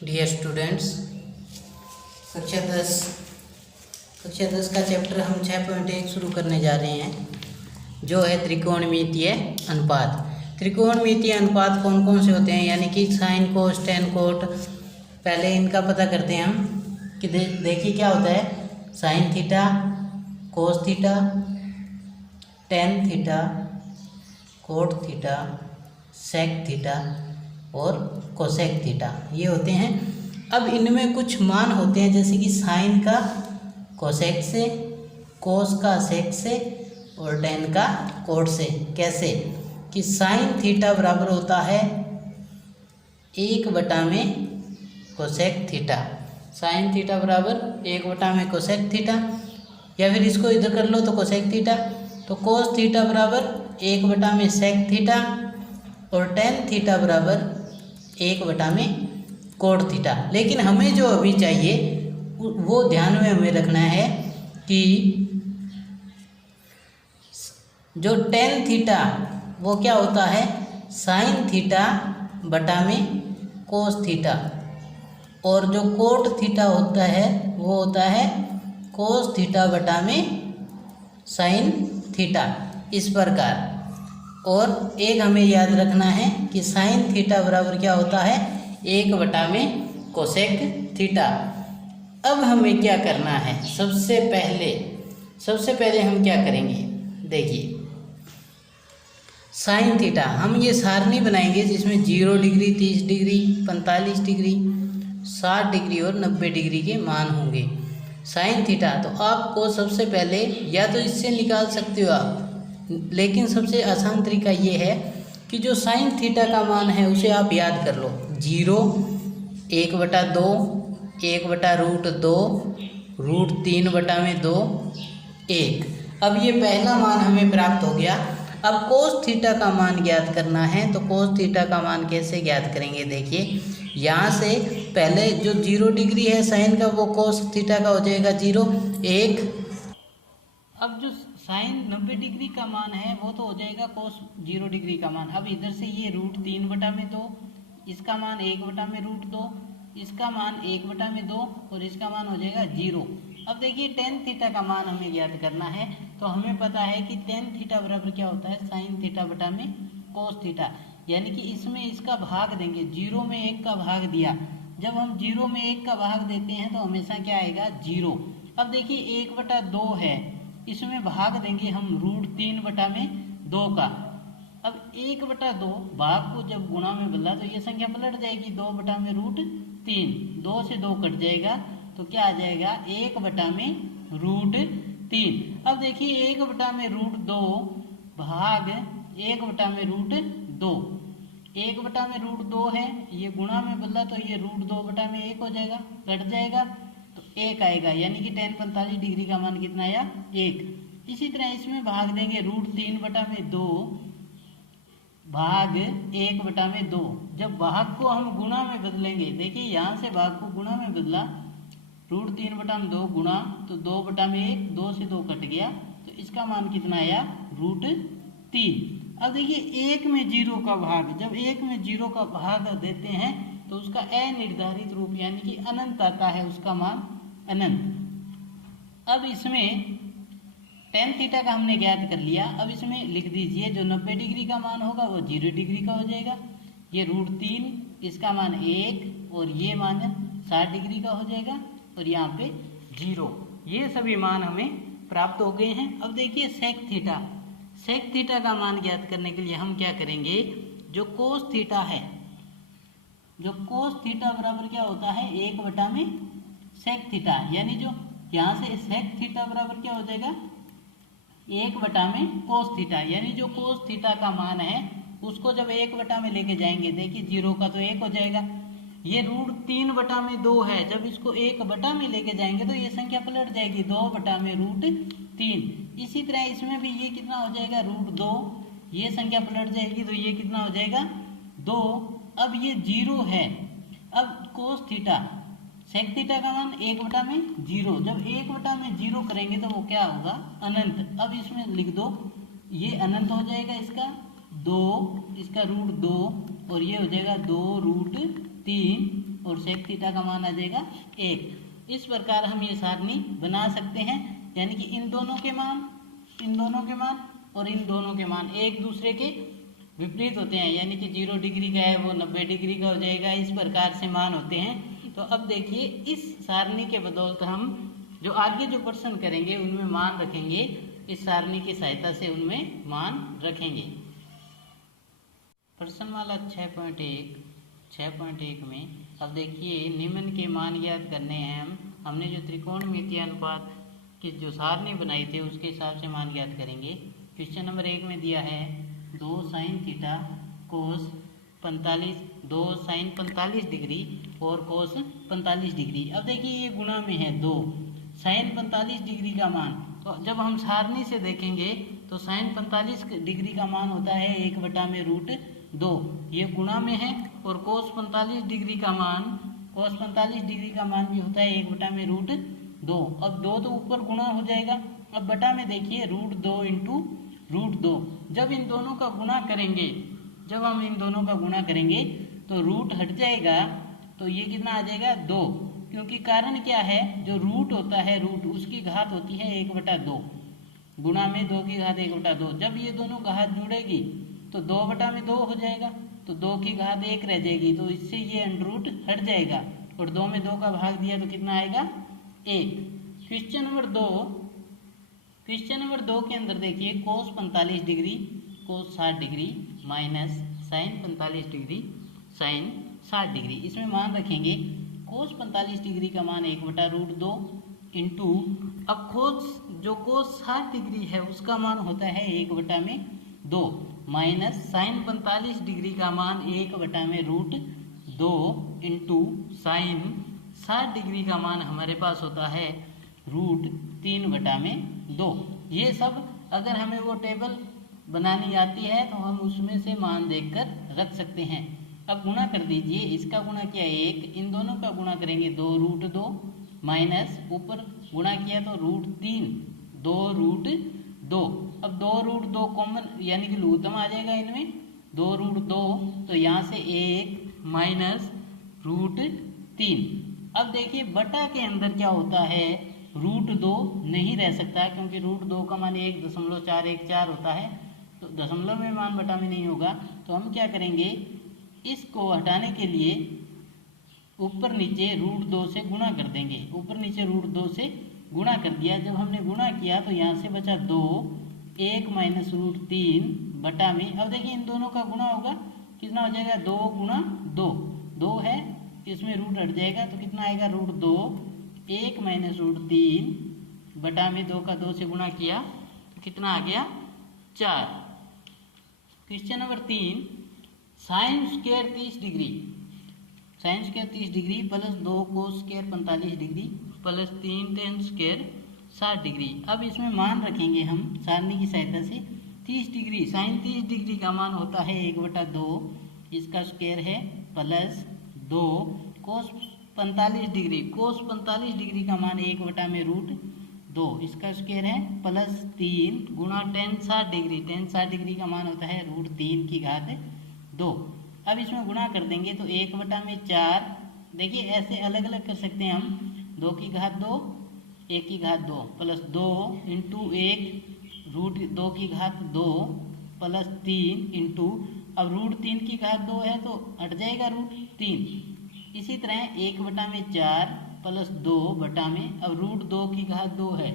Dear students, कक्षा 10 का chapter हम 6.1 शुरू करने जा रहे हैं, जो है त्रिकोणमितीय अनुपात। त्रिकोणमितीय अनुपात कौन कौन से होते हैं, यानी कि साइन कोस टेन कोट। पहले इनका पता करते हैं हम कि देखिए क्या होता है। Sine theta, cos theta, tan theta, cot theta, sec theta और कोसेक थीटा, ये होते हैं। अब इनमें कुछ मान होते हैं, जैसे कि साइन का कोसेक से, कोस का सेक से और टेन का कोट से। कैसे कि साइन थीटा बराबर होता है 1/में कोसेक थीटा। साइन थीटा बराबर 1/में कोसेक थीटा, या फिर इसको इधर कर लो तो कोसेक थीटा। तो कोस थीटा बराबर 1/में सेक थीटा और टेन थीटा बराबर 1/में कोट थीटा। लेकिन हमें जो अभी चाहिए वो ध्यान में हमें रखना है कि जो टेन थीटा वो क्या होता है, साइन थीटा बटा में कोस थीटा, और जो कोट थीटा होता है वो होता है कोस थीटा बटा में साइन थीटा, इस प्रकार। और एक हमें याद रखना है कि साइन थीटा बराबर क्या होता है 1/में कोसेक थीटा। अब हमें क्या करना है, सबसे पहले हम क्या करेंगे, देखिए साइन थीटा हम ये सारणी बनाएंगे जिसमें 0 डिग्री, 30 डिग्री, 45 डिग्री, 60 डिग्री और 90 डिग्री के मान होंगे। साइन थीटा तो आपको सबसे पहले या तो इससे निकाल सकते हो आप, लेकिन सबसे आसान तरीका ये है कि जो साइन थीटा का मान है उसे आप याद कर लो। 0, 1/2, 1/√2, √3/2, 1। अब ये पहला मान हमें प्राप्त हो गया। अब कोस थीटा का मान ज्ञात करना है, तो कोस थीटा का मान कैसे ज्ञात करेंगे, देखिए यहाँ से पहले जो 0 डिग्री है साइन का वो कोस थीटा का हो जाएगा 0, 1। अब जो साइन 90 डिग्री का मान है वो तो हो जाएगा कोस 0 डिग्री का मान। अब इधर से ये √3/2, इसका मान 1/√2, इसका मान 1/2 और इसका मान हो जाएगा 0। अब देखिए टेन थीटा का मान हमें ज्ञात करना है, तो हमें पता है कि टेन थीटा बराबर क्या होता है साइन थीटा बटा में कोस थीटा, यानी कि इसमें इसका भाग देंगे। 0 में 1 का भाग दिया, जब हम 0 में 1 का भाग देते हैं तो हमेशा क्या आएगा 0। अब देखिए 1/2 है, इसमें भाग देंगे हम √3/2 का। अब 1/2 भाग को जब गुणा में बदला तो ये संख्या पलट जाएगी, 2/√3, 2 से 2 कट जाएगा तो क्या आ जाएगा 1/√3। अब देखिए 1/√2 भाग 1/√2, 1/√2 है, ये गुणा में बदला तो ये √2/1 हो जाएगा, कट जाएगा तो 1 आएगा, यानी कि टेन 45 डिग्री का मान कितना आया 1। इसी तरह इसमें भाग देंगे √3/2 भाग 1/2। जब भाग को हम गुणा में बदलेंगे, देखिए यहाँ से भाग को गुणा में बदला, √3/2 गुणा तो 2/1, 2 से 2 कट गया तो इसका मान कितना आया √3। अब देखिए 1 में 0 का भाग, जब 1 में 0 का भाग देते हैं तो उसका अनिर्धारित रूप यानी कि अनंत आता है, उसका मान अनंत। अब इसमें टेन थीटा का हमने ज्ञात कर लिया। अब इसमें लिख दीजिए जो 90 डिग्री का मान होगा वो 0 डिग्री का हो जाएगा, ये √3, इसका मान 1 और ये मान 60 डिग्री का हो जाएगा और यहाँ पे 0। ये सभी मान हमें प्राप्त हो गए हैं। अब देखिए सेक थीटा का मान ज्ञात करने के लिए हम क्या करेंगे, जो कोस थीटा है, जो कोस थीटा बराबर क्या होता है 1/में सेक थीटा, यानी जो यहाँ से सेक थीटा बराबर क्या हो जाएगा 1/में कोस थीटा, यानी जो कोस थीटा का मान है उसको जब 1/में लेके जाएंगे, देखिए 0 का तो 1 हो जाएगा। ये √3/2 है, जब इसको 1/में लेके जाएंगे तो ये संख्या पलट जाएगी 2/√3। इसी तरह इसमें भी ये कितना हो जाएगा √2, ये संख्या पलट जाएगी तो ये कितना हो जाएगा 2। अब ये 0 है। अब कोस थीटा सेक थीटा का मान 1/0, जब 1/0 करेंगे तो वो क्या होगा अनंत। अब इसमें लिख दो, ये अनंत हो जाएगा, इसका 2, इसका √2 और ये हो जाएगा 2√3 और सेक थीटा का मान आ जाएगा 1। इस प्रकार हम ये सारणी बना सकते हैं, यानी कि इन दोनों के मान और इन दोनों के मान एक दूसरे के विपरीत होते हैं, यानी कि 0 डिग्री का है वो 90 डिग्री का हो जाएगा, इस प्रकार से मान होते हैं। तो अब देखिए इस सारणी के बदौलत हम जो आगे जो प्रश्न करेंगे उनमें मान रखेंगे, इस सारणी की सहायता से उनमें मान रखेंगे। प्रश्नमाला 6.1 में अब देखिए निम्न के मान ज्ञात करने हैं। हमने जो त्रिकोणमितीय अनुपात की जो सारणी बनाई थी उसके हिसाब से मान ज्ञात करेंगे। क्वेश्चन नंबर 1 में दिया है 2 sin थीटा कोस 45 डिग्री और कोस 45 डिग्री। अब देखिए ये गुणा में है 2 sin 45 डिग्री का मान, तो जब हम सारणी से देखेंगे तो sin 45 डिग्री का मान होता है 1/√2, ये गुणा में है, और cos 45 डिग्री का मान भी होता है 1/√2। अब 2 तो ऊपर गुणा हो जाएगा, अब बटा में देखिए √2 × √2। जब इन दोनों का गुणा करेंगे, जब हम इन दोनों का गुणा करेंगे तो रूट हट जाएगा, तो ये कितना आ जाएगा 2, क्योंकि कारण क्या है, जो रूट होता है रूट उसकी घात होती है 1/2, गुणा में 2 की घात 1/2। जब ये दोनों घात जुड़ेगी तो 2/2 हो जाएगा, तो 2 की घात 1 रह जाएगी, तो इससे ये अंडर हट जाएगा और 2 में 2 का भाग दिया तो कितना आएगा 1। क्वेश्चन नंबर 2 के अंदर देखिए cos 45 degree cos 60 degree minus sine 45 degree sine 60 degree. इसमें मान रखेंगे कोस 45 डिग्री का मान 1/√2 इंटू, अब कोस 60 डिग्री है उसका मान होता है 1/2 माइनस साइन 45 डिग्री का मान 1/√2 इंटू साइन 60 डिग्री का मान हमारे पास होता है √3/2। ये सब अगर हमें वो टेबल बनानी आती है तो हम उसमें से मान देखकर रख सकते हैं। अब गुणा कर दीजिए, इसका गुणा किया 1, इन दोनों का गुणा करेंगे 2√2 माइनस ऊपर गुणा किया तो √3 2√2। अब 2√2 कॉमन यानी कि लघुत्तम आ जाएगा इनमें 2√2, तो यहाँ से 1 माइनस √3। अब देखिए बटा के अंदर क्या होता है, √2 नहीं रह सकता क्योंकि √2 का मान 1.414 होता है, तो दशमलव में मान बटा में नहीं होगा। तो हम क्या करेंगे, इसको हटाने के लिए ऊपर नीचे √2 से गुणा कर देंगे, ऊपर नीचे √2 से गुणा कर दिया। जब हमने गुणा किया तो यहाँ से बचा 2, 1 माइनस √3 बटा में। अब देखिए इन दोनों का गुणा होगा, कितना हो जाएगा 2 × 2 है, इसमें रूट हट जाएगा तो कितना आएगा √2 1 माइनस √3 बटा में 2 का 2 से गुणा किया तो कितना आ गया 4। Question number 3 sine square 30 degree plus 2 cos square 45 degree plus 3 ten square 60 degree. अब इसमें मान रखेंगे हम सारणी की सहायता से 30 डिग्री, साइन 30 डिग्री का मान होता है 1/2, इसका स्क्वायर है प्लस 2 कोस 45 डिग्री का मान 1/√2, इसका स्क्वायर है प्लस 3 गुणा टेन 60 डिग्री का मान होता है √3 की घात 2। अब इसमें गुणा कर देंगे तो 1/4, देखिए ऐसे अलग अलग कर सकते हैं हम, 2 की घात 2 1 की घात 2 प्लस 2 इंटू 1 √2 की घात 2 प्लस 3 इंटू, अब √3 की घात 2 है तो हट जाएगा √3। इसी तरह 1/4 प्लस 2 बटा में, अब √2 की घात 2 है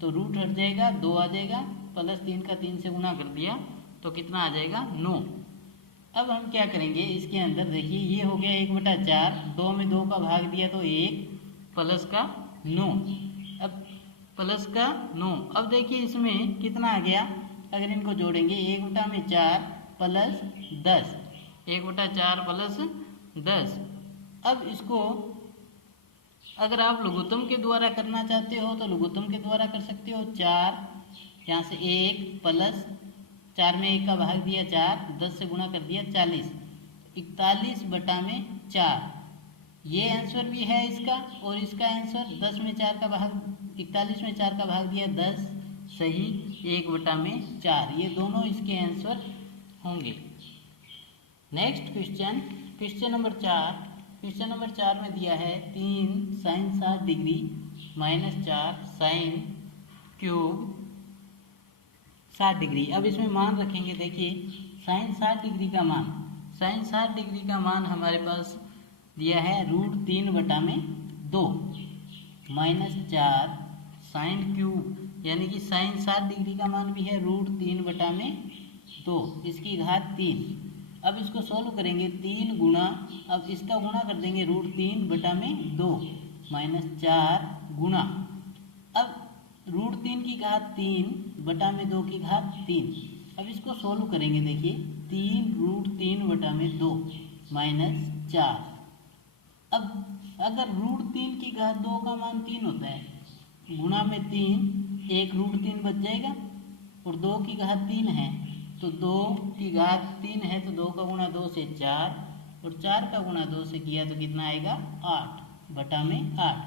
तो रूट हट जाएगा 2 आ जाएगा, प्लस 3 का 3 से गुणा कर दिया तो कितना आ जाएगा 9। अब हम क्या करेंगे, इसके अंदर देखिए ये हो गया 1/4, 2 में 2 का भाग दिया तो 1 प्लस का 9, अब प्लस का 9। अब देखिए इसमें कितना आ गया, अगर इनको जोड़ेंगे 1/4 प्लस 10, 1/4 प्लस 10। अब इसको अगर आप लघुत्तम के द्वारा करना चाहते हो तो लघुत्तम के द्वारा कर सकते हो। 4 यहाँ से 1 प्लस 4 में 1 का भाग दिया 4, 10 से गुणा कर दिया 40, 41/4। ये आंसर भी है इसका, और इसका आंसर 10 में 4 का भाग 41 में 4 का भाग दिया 10, सही 1/4। ये दोनों इसके आंसर होंगे। Next question number 4 question number 4 में दिया है 3 sine 60 degree minus 4 sine cube 60 degree. अब इसमें मान रखेंगे, देखिए साइन 60 डिग्री का मान, साइन 60 डिग्री का मान हमारे पास दिया है √3/2 माइनस 4 साइन क्यूब, यानी कि साइन 60 डिग्री का मान भी है √3/2, इसकी घात 3। अब इसको सोल्व करेंगे 3 गुना, अब इसका गुणा कर देंगे √3/2 माइनस 4 गुना, अब √3 की घात 3/2 की घात 3। अब इसको सोल्व करेंगे, देखिए 3 √3/2 माइनस 4। अब अगर √3 की घात 2 का मान 3 होता है, गुणा में 3, एक √3 बच जाएगा, और 2 की घात 3 है, तो 2 की घात 3 है तो 2 का गुणा 2 से 4, और 4 का गुणा 2 से किया तो कितना आएगा 8/8।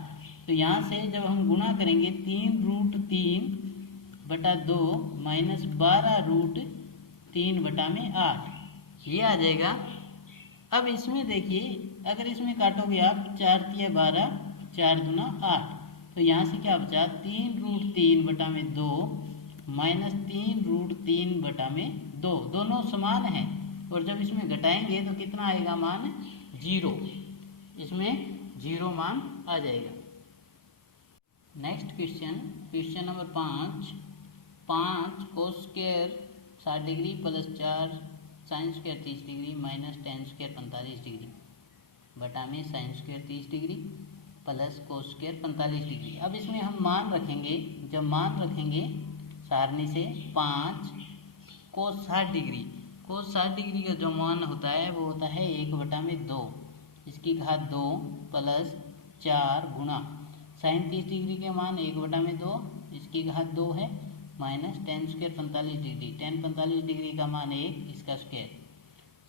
तो यहाँ से जब हम गुणा करेंगे 3 √3/2 माइनस 12 √3/8, ये आ जाएगा। अब इसमें देखिए, अगर इसमें काटोगे आप 4 × 12, 4 दूना 8, तो यहाँ से क्या बचा 3 √3/2 माइनस 3 √3/2, दोनों समान हैं, और जब इसमें घटाएंगे तो कितना आएगा मान 0, इसमें 0 मान आ जाएगा। Next question, question number 5 cos square 60 degree plus 4 sine square 30 degree minus ten square 45 degree बटा में sine square 30 degree plus cos square 45 degree. अब इसमें हम मान रखेंगे, जब मान रखेंगे सारणी से 5 कोस 60 डिग्री, कोस 60 डिग्री का जो मान होता है वो होता है 1/2, इसकी घात 2 प्लस 4 गुणा साइन 30 डिग्री के मान 1/2, इसकी घात 2 है, minus ten square 45 degree, ten 45 degree का मान 1, इसका स्क्वायर,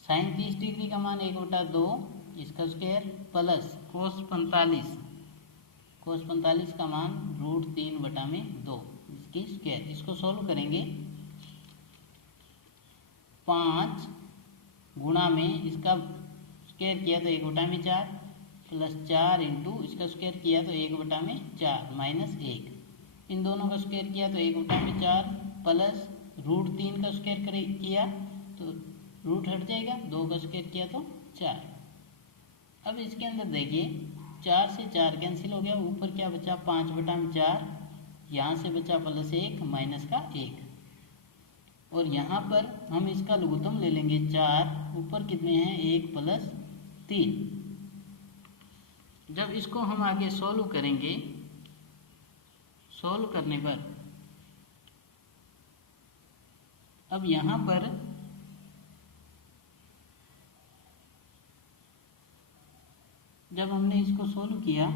साइन 30 डिग्री का मान 1/2, इसका स्क्वायर, प्लस कोस 45 का मान √3/2, इसकी स्क्वायर। इसको सोल्व करेंगे 5 गुणा में इसका स्क्वायर किया तो 1/4 प्लस 4 इंटू इसका स्क्वायर किया तो 1/4 माइनस 1, इन दोनों का स्क्वायर किया तो 1/4 प्लस √3 का स्क्वायर किया तो रूट हट जाएगा, 2 का स्क्वायर किया तो 4। अब इसके अंदर देखिए 4 से 4 कैंसिल हो गया, ऊपर क्या बचा 5/4, यहाँ से बचा प्लस 1 माइनस का 1, और यहाँ पर हम इसका लघुत्तम ले लेंगे 4, ऊपर कितने हैं 1 प्लस 3। जब इसको हम आगे सोल्व करेंगे, सोल्व करने पर अब यहाँ पर जब हमने इसको सोल्व किया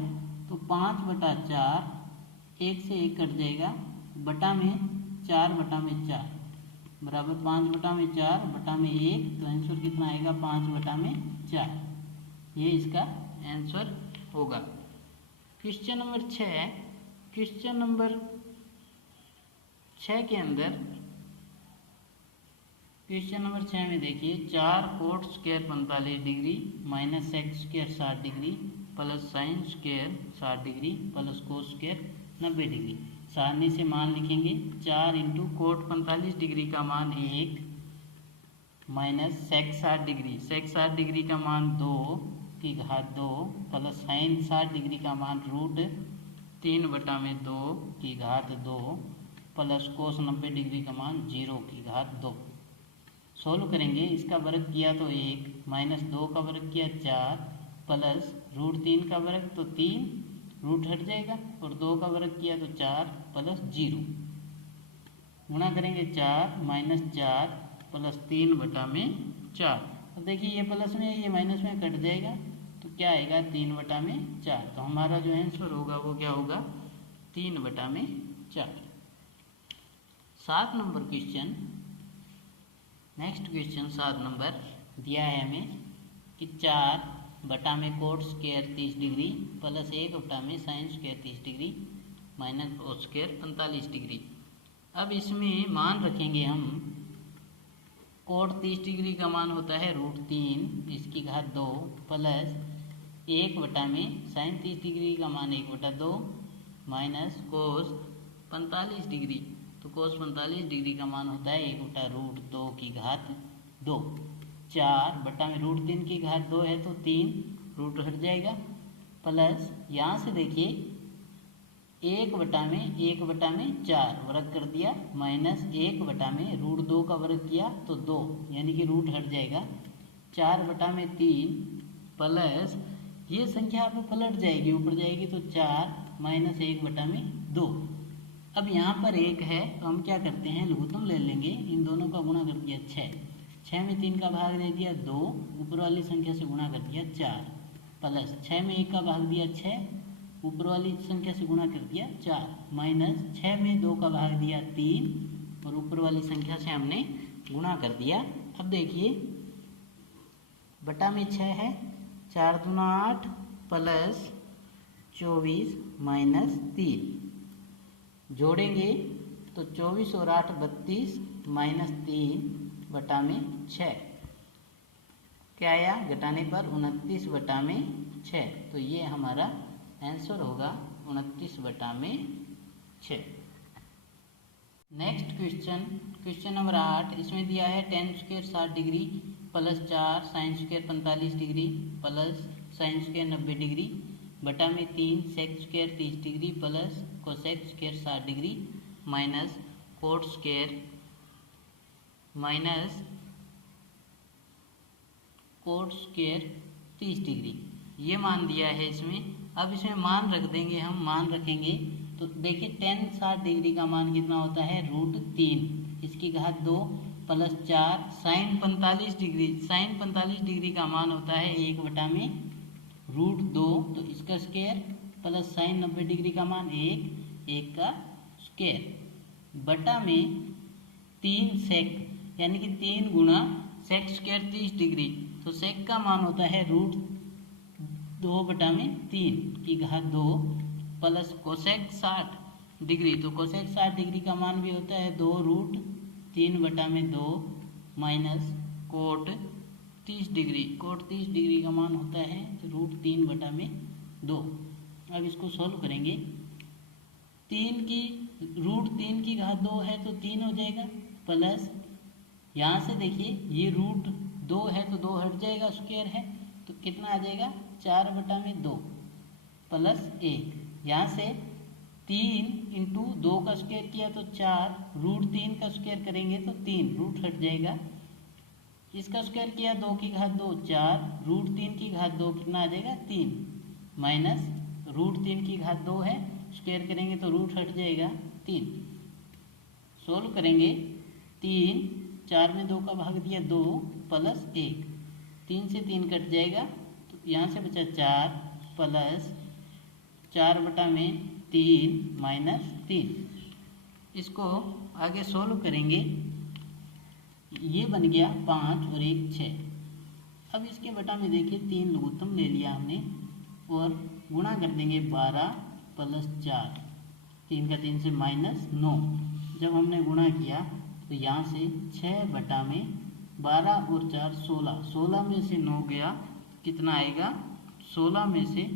तो 5/4, 1 से 1 कट जाएगा, बटा में 4/4 बराबर 5/4 बटा में 1, तो आंसर कितना आएगा 5/4, ये इसका आंसर होगा। क्वेश्चन नंबर 6, क्वेश्चन नंबर 6 के अंदर, क्वेश्चन नंबर 6 में देखिए 4 coat square 45 degree minus sex square 60 degree plus sign square 60 degree plus cos square 90 degree. सारणी से मान लिखेंगे 4 इंटू कोट 45 डिग्री का मान 1 minus sex 60 degree, sex 60 degree का मान 2 की घात 2 प्लस साइन 60 डिग्री का मान √3/2 की घात 2 प्लस कोस 90 डिग्री का मान 0 की घात 2। सोल्व करेंगे, इसका वर्ग किया तो 1 माइनस 2 का वर्ग किया 4 प्लस √3 का वर्ग तो 3, रूट हट जाएगा, और 2 का वर्ग किया तो 4 प्लस 0, गुणा करेंगे 4 माइनस 4 प्लस 3/4। अब देखिए ये प्लस में ये माइनस में कट जाएगा, तो क्या आएगा 3/4। तो हमारा जो आंसर होगा वो क्या होगा 3/4। 7 number question, next question 7 number दिया है हमें कि 4 बटा में कोट स्क्वायर 30 डिग्री प्लस 1 बटा में sine square 30 degree minus cos square 45 degree. अब इसमें मान रखेंगे हम, कोट 30 डिग्री का मान होता है √3, इसकी घात 2 प्लस 1/में साइन 30 डिग्री का मान 1/2 माइनस कोस 45 डिग्री, तो कोस 45 डिग्री का मान होता है 1/√2 की घात 2। 4/√3 की घात 2 है तो 3 रूट हट जाएगा, प्लस यहाँ से देखिए 1/में 4 वर्ग कर दिया, माइनस 1/√2 का वर्ग किया तो 2, यानी कि रूट हट जाएगा। 4/3 प्लस ये संख्या आप पलट जाएगी, ऊपर जाएगी तो 4 माइनस 1/2। अब यहाँ पर 1 है तो हम क्या करते हैं, लघुत्तम ले लेंगे, इन दोनों का गुणा कर दिया 6 में 3 का भाग दे दिया 2, ऊपर वाली संख्या से गुणा कर दिया 4, प्लस 6 में 1 का भाग दिया 6, ऊपर वाली संख्या से गुणा कर दिया 4, माइनस 6 में 2 का भाग दिया 3 और ऊपर वाली संख्या से हमने गुणा कर दिया। अब देखिए बटा में 6 है, 4 दूना 8 प्लस 24 माइनस 3, जोड़ेंगे तो 24 और 8 32 माइनस 3/6 क्या आया, घटाने पर 29/6, तो ये हमारा आंसर होगा 29/6। नेक्स्ट क्वेश्चन नंबर 8, इसमें दिया है tan² 60 degree plus 4 sin² 45 degree plus sin² 90 degree बटा में 3 sec² 30 degree plus cosec² 60 degree minus cot² 30 degree, ये मान दिया है इसमें। अब इसमें मान रख देंगे, हम मान रखेंगे तो देखिए tan 60 डिग्री का मान कितना होता है, √3 इसकी घात 2 प्लस 4 sin 45 डिग्री का मान होता है 1/√2, तो इसका स्क्वायर प्लस sin 90 डिग्री का मान 1 का स्क्वायर बटा में 3 sec, यानी कि 3 गुणा sec² 30 डिग्री, तो sec का मान होता है √2/3 की घात 2 प्लस cosec 60 डिग्री, तो cosec 60 डिग्री का मान भी होता है 2√3/2 माइनस cot 30 डिग्री का मान होता है √3/2। अब इसको सॉल्व करेंगे, 3 की घात 2 है तो 3 हो जाएगा, प्लस यहाँ से देखिए ये √2 है तो 2 हट जाएगा, स्क्वायर है तो कितना आ जाएगा 4/2 प्लस 1, यहाँ से 3 × 2 का स्क्वायर किया तो 4, √3 का स्क्वायर करेंगे तो 3 रूट हट जाएगा, इसका स्क्वायर किया 2 की घात 2 4, √3 की घात 2 कितना आ जाएगा 3, माइनस √3 की घात 2 है, स्क्वायर करेंगे तो रूट हट जाएगा 3। सोल्व करेंगे 3, 4 में 2 का भाग दिया 2 प्लस 1, 3 से 3 कट जाएगा तो यहाँ से बचा 4 प्लस 4/3 माइनस 3। इसको आगे सोल्व करेंगे, ये बन गया 5 और 1 6। अब इसके बटा में देखिए 3 लघुत्तम ले लिया हमने और गुणा कर देंगे 12 प्लस 4, 3 का 3 से माइनस 9। जब हमने गुणा किया तो यहाँ से 6/12 और 4 16 में से 9 गया, कितना आएगा 16 में से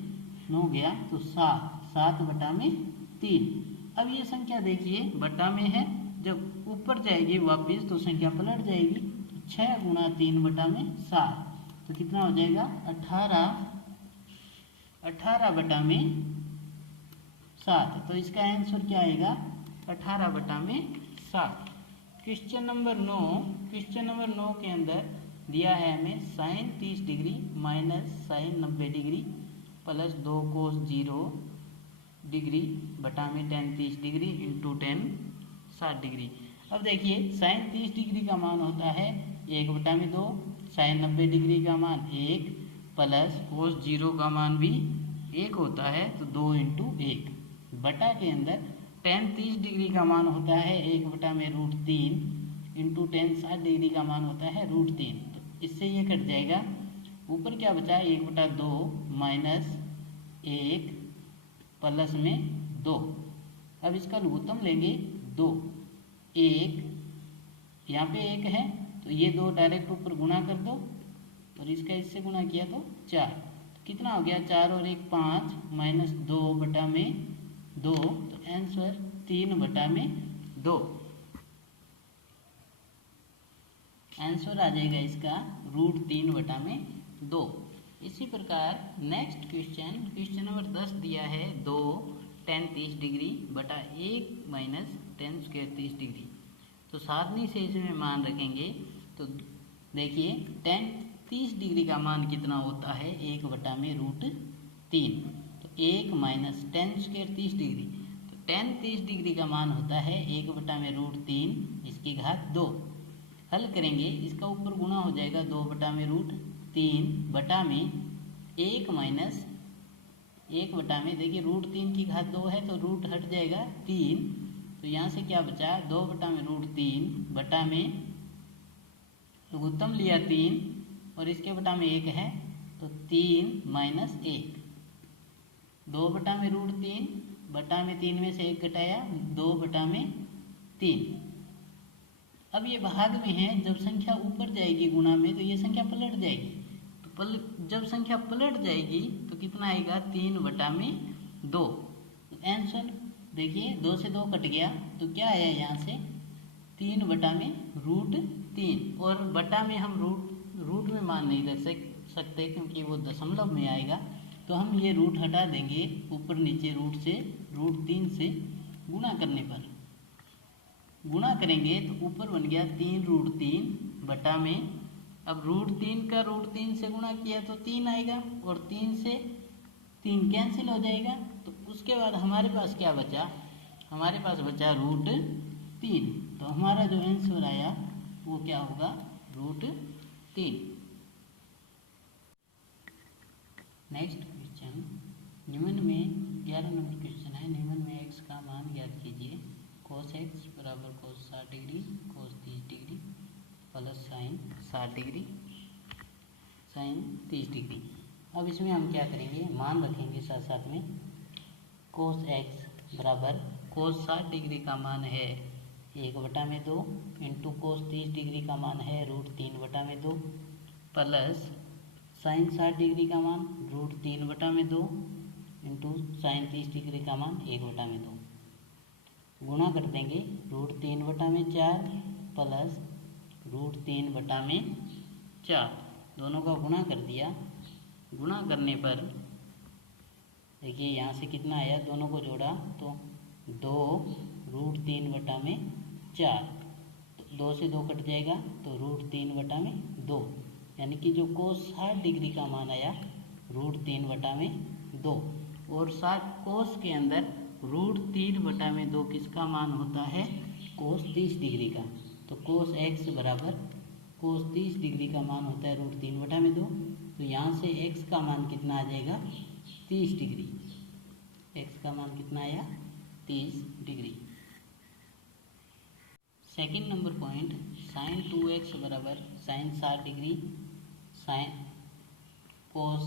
9 गया तो 7/3। अब ये संख्या देखिए बटा में है, जब ऊपर जाएगी वापस तो संख्या पलट जाएगी, तो 6 × 3/7 तो कितना हो जाएगा 18/7, तो इसका आंसर क्या आएगा 18/7। क्वेश्चन नंबर 9 के अंदर दिया है हमें sin 30 degree minus sin 90 degree plus 2 cos 0 degree बटा में tan 30 degree into tan 60 degree. अब देखिए sin 30 डिग्री का मान होता है 1/2, sin 90 डिग्री का मान 1 प्लस cos 0 का मान भी 1 होता है तो 2 × 1 बटा के अंदर tan 30 डिग्री का मान होता है 1/√3 इंटू tan 60 डिग्री का मान होता है √3, तो इससे ये कट जाएगा, ऊपर क्या बचा 1/2 माइनस 1 प्लस में 2। अब इसका लघुत्तम लेंगे 2, 1 यहाँ पे 1 है तो ये 2 डायरेक्ट ऊपर गुणा कर दो और इसका इससे गुणा किया तो 4, कितना हो गया, 4 और 1 5 माइनस 2 बटा में 2, तो आंसर 3 बटा में 2। आंसर आ जाएगा इसका √3 बटा में 2। इसी प्रकार नेक्स्ट क्वेश्चन नंबर 10 दिया है 2 tan 30 डिग्री बटा 1 माइनस tan स्क्वायर 30 डिग्री। तो सारणी से इसमें मान रखेंगे। तो देखिए tan 30 डिग्री का मान कितना होता है, 1 बटा में √3। तो 1 माइनस tan स्क्वायर 30 डिग्री, तो tan 30 डिग्री का मान होता है 1 बटा में √3 इसकी घात 2। हल करेंगे, इसका ऊपर गुणा हो जाएगा 2 बटा में √3 बटा में 1 माइनस 1 बटा में, देखिए √3 की घात 2 है तो रूट हट जाएगा 3। तो यहाँ से क्या बचा, 2 बटा में √3 बटा में लघुत्तम लिया 3 और इसके बटा में 1 है तो 3 माइनस 1। 2 बटा में √3 बटा में 3 में से 1 घटाया 2 बटा में 3। अब ये भाग में है, जब संख्या ऊपर जाएगी गुणा में तो ये संख्या पलट जाएगी। तो जब संख्या पलट जाएगी तो कितना आएगा, 3 बटा में 2। तो आंसर देखिए 2 से 2 कट गया तो क्या आया यहाँ से, 3 बटा में √3। और बटा में हम रूट में मान नहीं रख सकते क्योंकि वो दशमलव में आएगा, तो हम ये रूट हटा देंगे ऊपर नीचे रूट से, √3 से गुणा करने पर। गुणा करेंगे तो ऊपर बन गया 3√3 बटा में, अब √3 का √3 से गुणा किया तो 3 आएगा और 3 से 3 कैंसिल हो जाएगा। तो उसके बाद हमारे पास क्या बचा, हमारे पास बचा √3। तो हमारा जो आंसर आया वो क्या होगा, √3। नेक्स्ट क्वेश्चन निम्न में 11 नंबर क्वेश्चन है। निम्न में x का मान ज्ञात कीजिए। cos x बराबर cos 60 degree cos 30 degree plus sign 60 degree sine 30 degree. अब इसमें हम क्या करेंगे, मान रखेंगे साथ साथ में। cos x बराबर cos 60 डिग्री का मान है 1 बटा में 2 इंटू cos 30 डिग्री का मान है √3 बटा में 2 प्लस साइन 60 डिग्री का मान √3 बटा में 2 इंटू साइन 30 डिग्री का मान 1 बटा में 2। गुणा कर देंगे, √3 बटा में 4 प्लस √3 बटा में 4, दोनों का गुणा कर दिया। गुणा करने पर देखिए यहाँ से कितना आया, दोनों को जोड़ा तो 2 √3 बटा में 4, तो 2 से 2 कट जाएगा तो √3 बटा में 2, यानी कि जो cos 60 डिग्री का मान आया √3 बटा में 2। और cos के अंदर √3 बटा में 2 किसका मान होता है, cos 30 डिग्री का। तो cos x बराबर cos 30 डिग्री का मान होता है √3 बटा में 2। तो यहाँ से x का मान कितना आ जाएगा, 30 डिग्री। x का मान कितना आया, 30 degree. Second number point, sin 2x बराबर sin 60 degree sin cos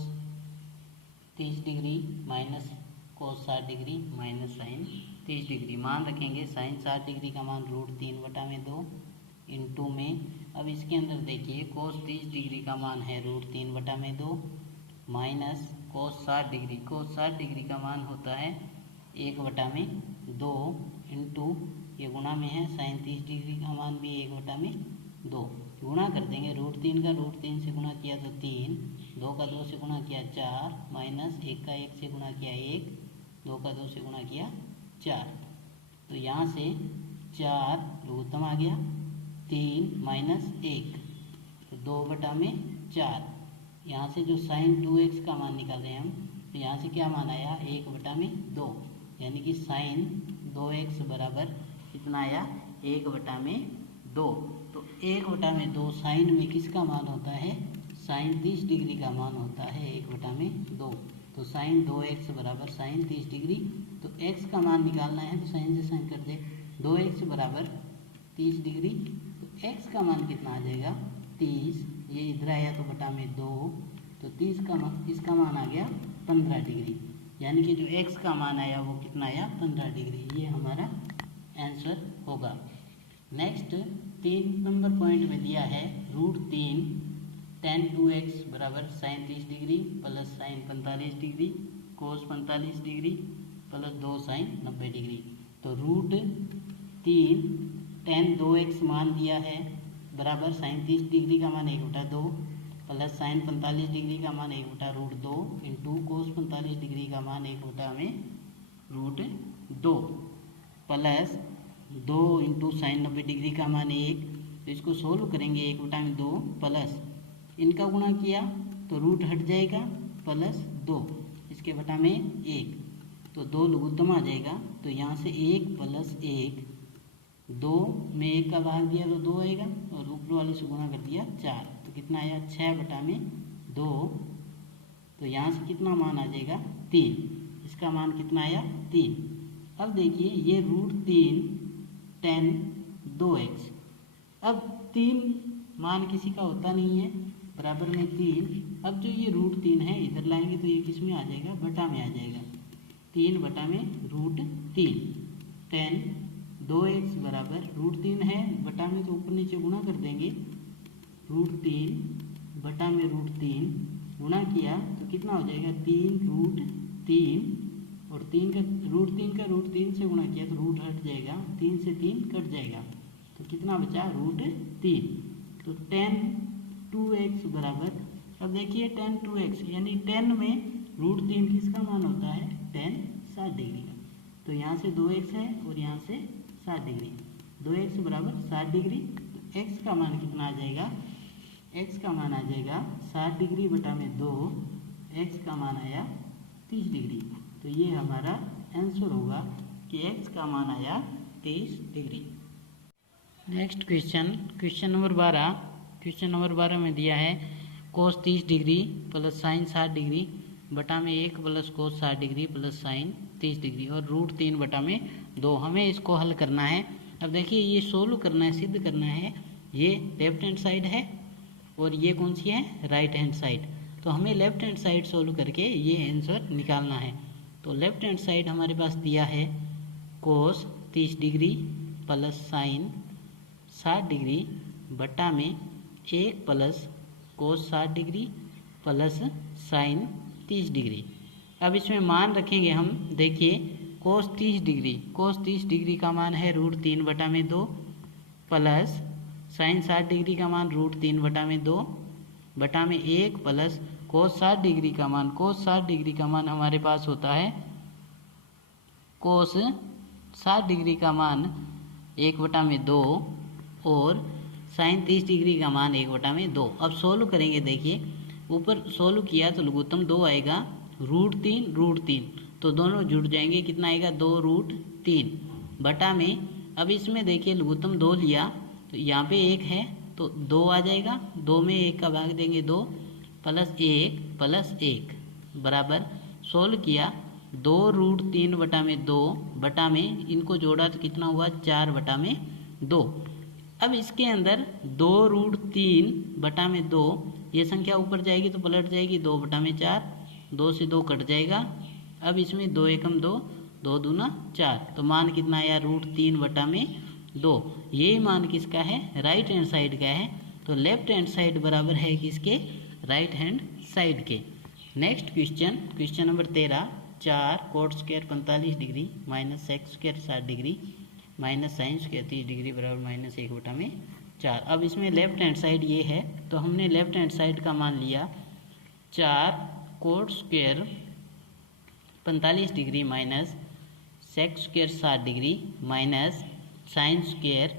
30 degree minus cos 60 degree minus sine 30 degree. मान रखेंगे साइन 60 डिग्री का मान √3 बटा में 2 इंटू में, अब इसके अंदर देखिए cos 30 डिग्री का मान है √3 बटा में 2 minus cos 60 degree, cos 60 degree का मान होता है 1 बटा में 2 इंटू ये गुणा में है साइन 30 डिग्री का मान भी 1 बटा में 2। गुणा कर देंगे, √3 का √3 से गुणा किया तो 3, 2 का 2 से गुणा किया 4 माइनस 1 का 1 से गुणा किया 1, 2 का 2 से गुणा किया 4। तो यहाँ से 4 लघुत्तम आ गया, 3 माइनस 1 तो 2 बटा में 4। यहाँ से जो साइन 2x का मान निकाल रहे हैं हम, तो यहाँ से क्या मान आया, 1 बटा में 2, यानी कि साइन 2x बराबर कितना आया, 1 बटा में 2। तो 1 बटा में 2 साइन में किसका मान होता है, साइन 30 डिग्री का मान होता है 1 बटा में 2। तो साइन 2x बराबर साइन 30 डिग्री। तो x का मान निकालना है तो साइन से साइन कर दे, 2x बराबर 30 डिग्री। तो x का मान कितना आ जाएगा, 30, ये इधर आया तो बटा में 2, तो 30 का मान, इसका मान आ गया 15 डिग्री, यानी कि जो x का मान आया वो कितना आया, 15 डिग्री। ये हमारा आंसर होगा। नेक्स्ट 3 नंबर पॉइंट में दिया है √3 tan 2x बराबर sine 30 degree plus sine 45 degree cos 45 degree plus 2 sine 90 degree. तो √3 tan 2x मान दिया है बराबर साइन 30 डिग्री का मान 1/2 प्लस साइन 45 डिग्री का मान 1/√2 इंटू कोस 45 डिग्री का मान 1/√2 प्लस 2 इंटू साइन 90 डिग्री का मान 1। तो इसको सोल्व करेंगे 1/2 प्लस इनका गुणा किया तो रूट हट जाएगा प्लस 2 इसके बटा में 1 तो 2 लघुत्तम आ जाएगा। तो यहाँ से 1 प्लस 1 2 में 1 का भाग दिया तो 2 आएगा और ऊपर वाले से गुणा कर दिया 4 तो कितना आया 6/2। तो यहाँ से कितना मान आ जाएगा 3। इसका मान कितना आया 3। अब देखिए ये √3 tan 2x। अब 3 मान किसी का होता नहीं है बराबर में 3। अब जो ये √3 है इधर लाएंगे तो ये किस में आ जाएगा बटा में आ जाएगा 3/√3 tan 2x बराबर √3 है बटा में तो ऊपर नीचे गुणा कर देंगे √3 बटा में √3 गुणा किया तो कितना हो जाएगा 3√3 और 3 का √3 से गुणा किया तो रूट हट जाएगा 3 से 3 कट जाएगा तो कितना बचा √3। तो tan 2x बराबर अब देखिए tan 2x यानी 10 में √3 किसका मान होता है tan 60 डिग्री का। तो यहाँ से 2x है और यहाँ से 60 डिग्री 2x बराबर 60 डिग्री। तो x का मान कितना आ जाएगा x का मान आ जाएगा 60 डिग्री बटा में 2 x का मान आया 30 डिग्री। तो ये हमारा आंसर होगा कि x का मान आया 30 degree. Next question number 12। Question number 12 में दिया है कोस 30 डिग्री प्लस साइन 60 डिग्री बटा में 1 plus cos 60 degree plus sine 30 degree और √3 बटा में 2। हमें इसको हल करना है। अब देखिए ये सोल्व करना है सिद्ध करना है। ये लेफ्ट हैंड साइड है और ये कौन सी है राइट हैंड साइड। तो हमें लेफ्ट हैंड साइड सोल्व करके ये आंसर निकालना है। तो लेफ्ट हैंड साइड हमारे पास दिया है कोस 30 डिग्री प्लस साइन 60 डिग्री बटा में 1 plus cos 60 degree plus sine 30 degree. अब इसमें मान रखेंगे हम। देखिए कोस 30 डिग्री का मान है √3 बटा में 2 प्लस साइन 60 डिग्री का मान √3 बटा में 2 बटा में 1 प्लस कोस 60 डिग्री का मान हमारे पास होता है कोस 60 डिग्री का मान 1 बटा में 2 और साइन 30 डिग्री का मान 1 बटा में 2। अब सोल्व करेंगे। देखिए ऊपर सोल्व किया तो लघुत्तम 2 आएगा √3 तो दोनों जुड़ जाएंगे कितना आएगा 2√3 बटा में। अब इसमें देखिए लघुत्तम 2 लिया तो यहाँ पे 1 है तो 2 आ जाएगा 2 में 1 का भाग देंगे 2 प्लस 1 बराबर सोल्व किया 2√3 बटा में 2 बटा में इनको जोड़ा तो कितना हुआ 4 बटा में 2। अब इसके अंदर 2√3 बटा में 2 ये संख्या ऊपर जाएगी तो पलट जाएगी 2 बटा में 4 2 से 2 कट जाएगा। अब इसमें 2 एकम 2 2 दूना 4 तो मान कितना आया √3 बटा में 2। यही मान किसका है राइट हैंड साइड का है। तो लेफ्ट हैंड साइड बराबर है किसके राइट हैंड साइड के। Next question number 13। 4 coat square 45 degree minus sex square 60 degree minus sine square 30 degree बराबर -1 बटा में 4। अब इसमें लेफ्ट हैंड साइड ये है तो हमने लेफ्ट हैंड साइड का मान लिया 4 coat square 45 degree minus sex square 60 degree minus sine square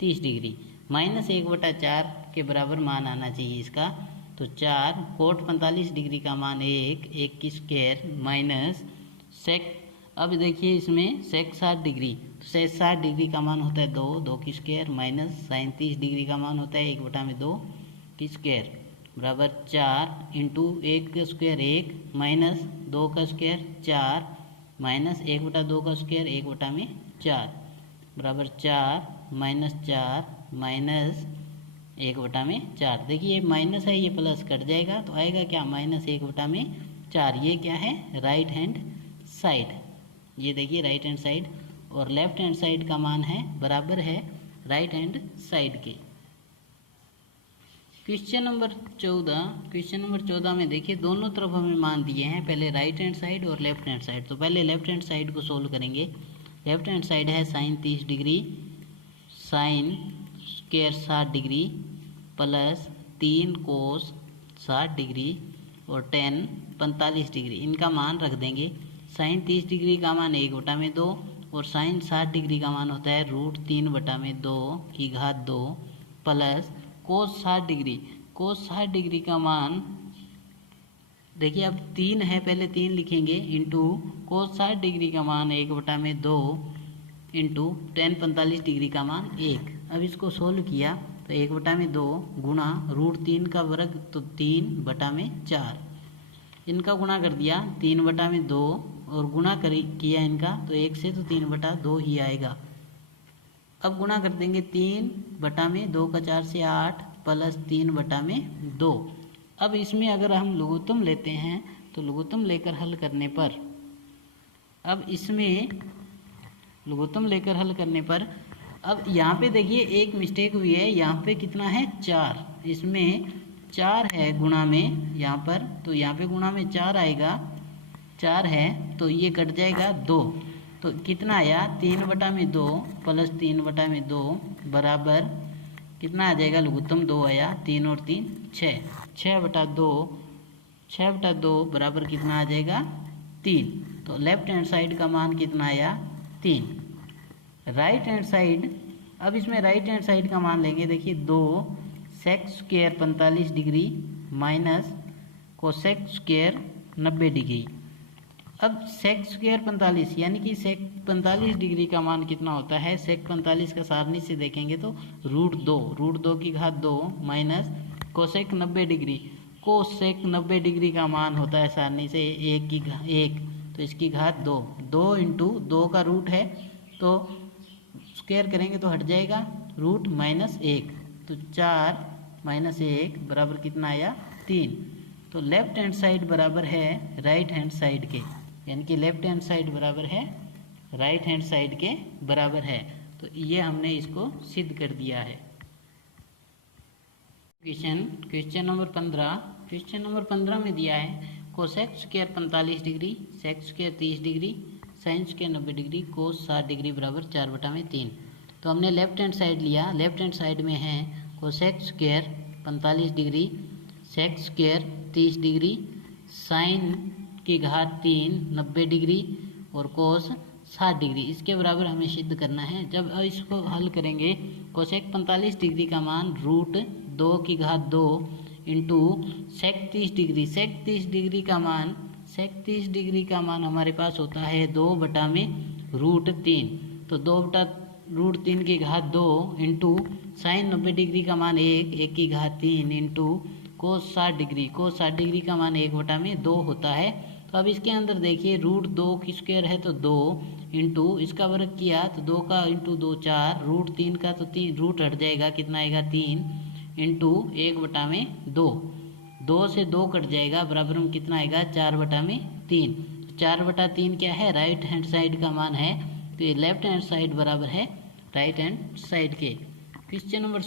30 degree -1 बटा 4 के बराबर मान आना चाहिए इसका। तो 4 कोट 45 डिग्री का मान 1 की स्क्वायर माइनस सेक। अब देखिए इसमें सेक 60 डिग्री तो सेक 60 डिग्री का मान होता है 2 की स्क्वायर माइनस साइन 30 डिग्री का मान होता है 1 बटा में 2 की स्क्वायर बराबर 4 इंटू 1 का स्क्वायर 1 माइनस 2 का स्क्वायर 4 माइनस 1 बटा 2 का स्क्वायर 1 बटा में 4 बराबर 4 माइनस 4 माइनस 1 बटा में 4। देखिए ये माइनस है ये प्लस कट जाएगा तो आएगा क्या -1 बटा में 4। ये क्या है राइट हैंड साइड। ये देखिए राइट हैंड साइड और लेफ्ट हैंड साइड का मान है बराबर है राइट हैंड साइड के। क्वेश्चन नंबर 14 में देखिए दोनों तरफ हमें मान दिए हैं, पहले राइट हैंड साइड और लेफ्ट हैंड साइड। तो पहले लेफ्ट हैंड साइड को सोल्व करेंगे। लेफ्ट हैंड साइड है sine 30 degree, sine square 60 degree plus 3 cos 60 degree और tan 45 डिग्री, इनका मान रख देंगे। साइन 30 डिग्री का मान 1/2 और साइन 60 डिग्री का मान होता है √3/2 की घात 2 plus cos 60 degree. Cos 60 degree का मान देखिए अब 3 है, पहले 3 लिखेंगे इंटू कोस 60 डिग्री का मान 1/2 इंटू tan 45 डिग्री का मान 1। अब इसको सोल्व किया तो 1/2 गुणा √3 का वर्ग तो 3/4, इनका गुणा कर दिया 3/2 और गुणा किया इनका तो 1 से तो 3/2 ही आएगा। अब गुणा कर देंगे 3/2 का 4 से 8 प्लस 3/2। अब इसमें अगर हम लघुत्तम लेते हैं तो लघुत्तम लेकर हल करने पर, अब इसमें लघुत्तम लेकर हल करने पर, अब यहाँ पे देखिए एक मिस्टेक हुई है, यहाँ पे कितना है 4, इसमें 4 है गुणा में यहाँ पर, तो यहाँ पे गुणा में 4 आएगा, 4 है तो ये कट जाएगा 2, तो कितना आया 3/2 प्लस 3/2 बराबर कितना आ जाएगा, लघुत्तम 2 आया, 3 और 3 6, 6/2 बराबर कितना आ जाएगा 3। तो लेफ्ट हैंड साइड का मान कितना आया 3। राइट हैंड साइड, अब इसमें राइट हैंड साइड का मान लेंगे, देखिए 2 sec square 45 degree minus cosec square 90 degree. अब सेक स्क्वायर 45 यानी कि सेक 45 डिग्री का मान कितना होता है, सेक 45 का सारणी से देखेंगे तो √2 की घात 2 minus cosec 90 degree, cosec 90 degree का मान होता है सारणी से 1 तो इसकी घात 2 इंटू 2 का रूट है तो स्क्वायर करेंगे तो हट जाएगा रूट -1, तो 4 -1 बराबर कितना आया 3। तो लेफ्ट हैंड साइड बराबर है राइट हैंड साइड के, यानी कि लेफ्ट हैंड साइड बराबर है राइट हैंड साइड के बराबर है। तो ये हमने इसको सिद्ध कर दिया है। क्वेश्चन नंबर 15 में दिया है cosec square 45 degree, sec square 30 degree, sine square 90 degree, cos 60 degree बराबर 4/3। तो हमने लेफ्ट हैंड साइड लिया, लेफ्ट हैंड साइड में है cosec square 45 degree, sec square 30 degree, sine की घात 3 90 डिग्री और कोस 60 डिग्री, इसके बराबर हमें सिद्ध करना है। जब इसको हल करेंगे कोसेक 45 डिग्री का मान √2 की घात 2 इंटू सेक 30 डिग्री, सेक 30 डिग्री का मान हमारे पास होता है 2/√3, तो 2/√3 की घात 2 इंटू साइन 90 डिग्री का मान 1 की घात 3 इंटू कोस 60 डिग्री का मान 1/2 होता है। तो अब इसके अंदर देखिए √2 की स्क्वायर है तो 2 इंटू इसका वर्ग किया तो 2 का इंटू 2 4, √3 का तो 3 रूट हट जाएगा, कितना आएगा 3 इंटू 1/2, 2 से 2 कट जाएगा बराबर में कितना आएगा 4/3। 4/3 क्या है राइट हैंड साइड का मान है, तो ये लेफ्ट हैंड साइड बराबर है राइट हैंड साइड के। क्वेश्चन नंबर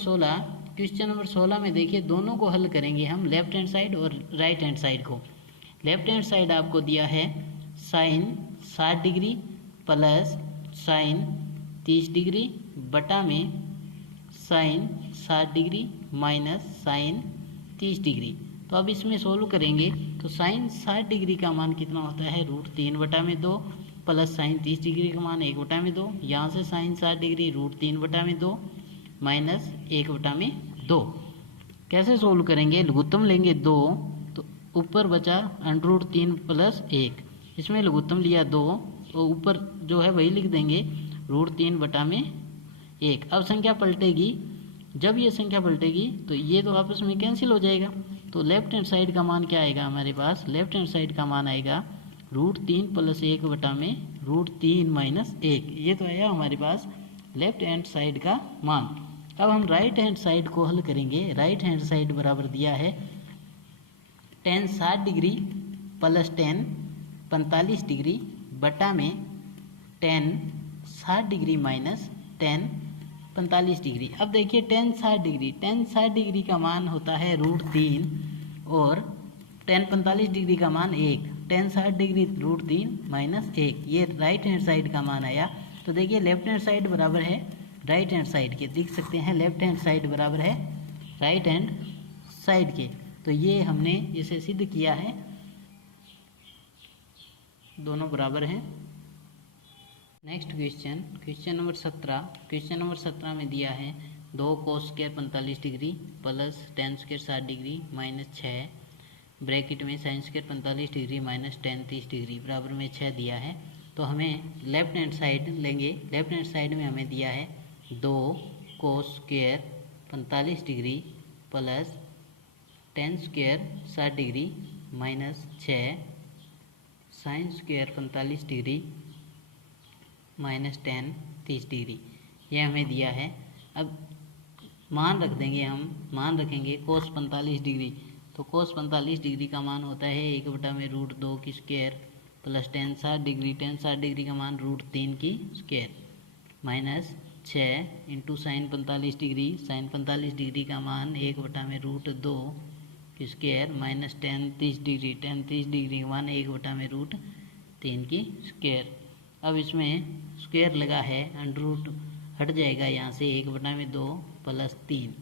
16 में देखिए दोनों को हल करेंगे हम, लेफ्ट हैंड साइड और राइट हैंड साइड को। लेफ्ट हैंड साइड आपको दिया है sine 60 degree plus sine 30 degree बटा में sine 60 degree minus sine 30 degree. तो अब इसमें सोल्व करेंगे तो साइन 60 डिग्री का मान कितना होता है √3/2 प्लस साइन 30 डिग्री का मान 1/2, यहाँ से साइन 60 डिग्री √3/2 माइनस 1/2। कैसे सोल्व करेंगे, लघुत्तम लेंगे 2 तो ऊपर बचा √3 प्लस 1, इसमें लघुत्तम लिया 2 तो ऊपर जो है वही लिख देंगे √3/1। अब संख्या पलटेगी, जब ये संख्या पलटेगी तो ये तो आपस में कैंसिल हो जाएगा, तो लेफ्ट हैंड साइड का मान क्या आएगा हमारे पास, लेफ्ट हैंड साइड का मान आएगा √3 प्लस 1/में √3 - 1, ये तो आया हमारे पास लेफ्ट हैंड साइड का मान। अब हम राइट हैंड साइड को हल करेंगे। राइट हैंड साइड बराबर दिया है tan 60 degree plus tan 45 degree बटा में tan 60 degree minus tan 45 degree. अब देखिए टेन 60 डिग्री, टेन 60 डिग्री का मान होता है √3 और टेन 45 डिग्री का मान 1। टेन 60 डिग्री √3 माइनस 1, ये राइट हैंड साइड का मान आया। तो देखिए लेफ्ट हैंड साइड बराबर है राइट हैंड साइड के, देख सकते हैं लेफ्ट हैंड साइड बराबर है राइट हैंड साइड के। तो ये हमने इसे सिद्ध किया है, दोनों बराबर हैं। Next question, question number 17। Question number 17 में दिया है 2 cos square 45 degree plus tan square 60 degree minus 6 bracket में sine square 45 degree minus tan 30 degree बराबर में 6 दिया है। तो हमें लेफ्ट हैंड साइड लेंगे। लेफ्ट हैंड साइड में हमें दिया है 2 cos square 45 degree plus tan square 60 degree minus 6 sine square 45 degree minus tan 30 degree, ये हमें दिया है। अब मान रख देंगे, हम मान रखेंगे cos 45 डिग्री। तो cos 45 डिग्री का मान होता है 1/√2 की square plus tan 60 degree, tan 60 degree का मान √3 की square minus 6 into sine 45 degree, sine 45 degree का मान 1/√2 की square minus tan 30 degree, tan 30 degree का मान 1/√3 की स्क्वायर। अब इसमें स्क्वायर लगा है, अंडर हट जाएगा यहाँ से 1/2 प्लस 3।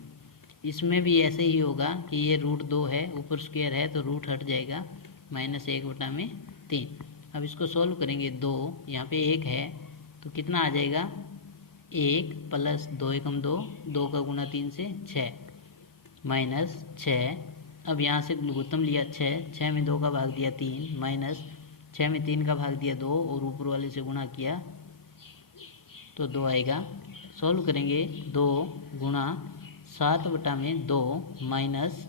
इसमें भी ऐसे ही होगा कि ये √2 है, ऊपर स्क्वायर है तो रूट हट जाएगा माइनस 1/3। अब इसको सॉल्व करेंगे, 2 यहाँ पे 1 है तो कितना आ जाएगा 1 प्लस 2 एकम 2, 2 का गुणा 3 से 6 माइनस 6। अब यहाँ से लघुत्तम लिया 6 में 2 का भाग दिया 3 माइनस 6 में 3 का भाग दिया 2 और ऊपर वाले से गुणा किया तो 2 आएगा। सॉल्व करेंगे, 2 गुणा 7/2 माइनस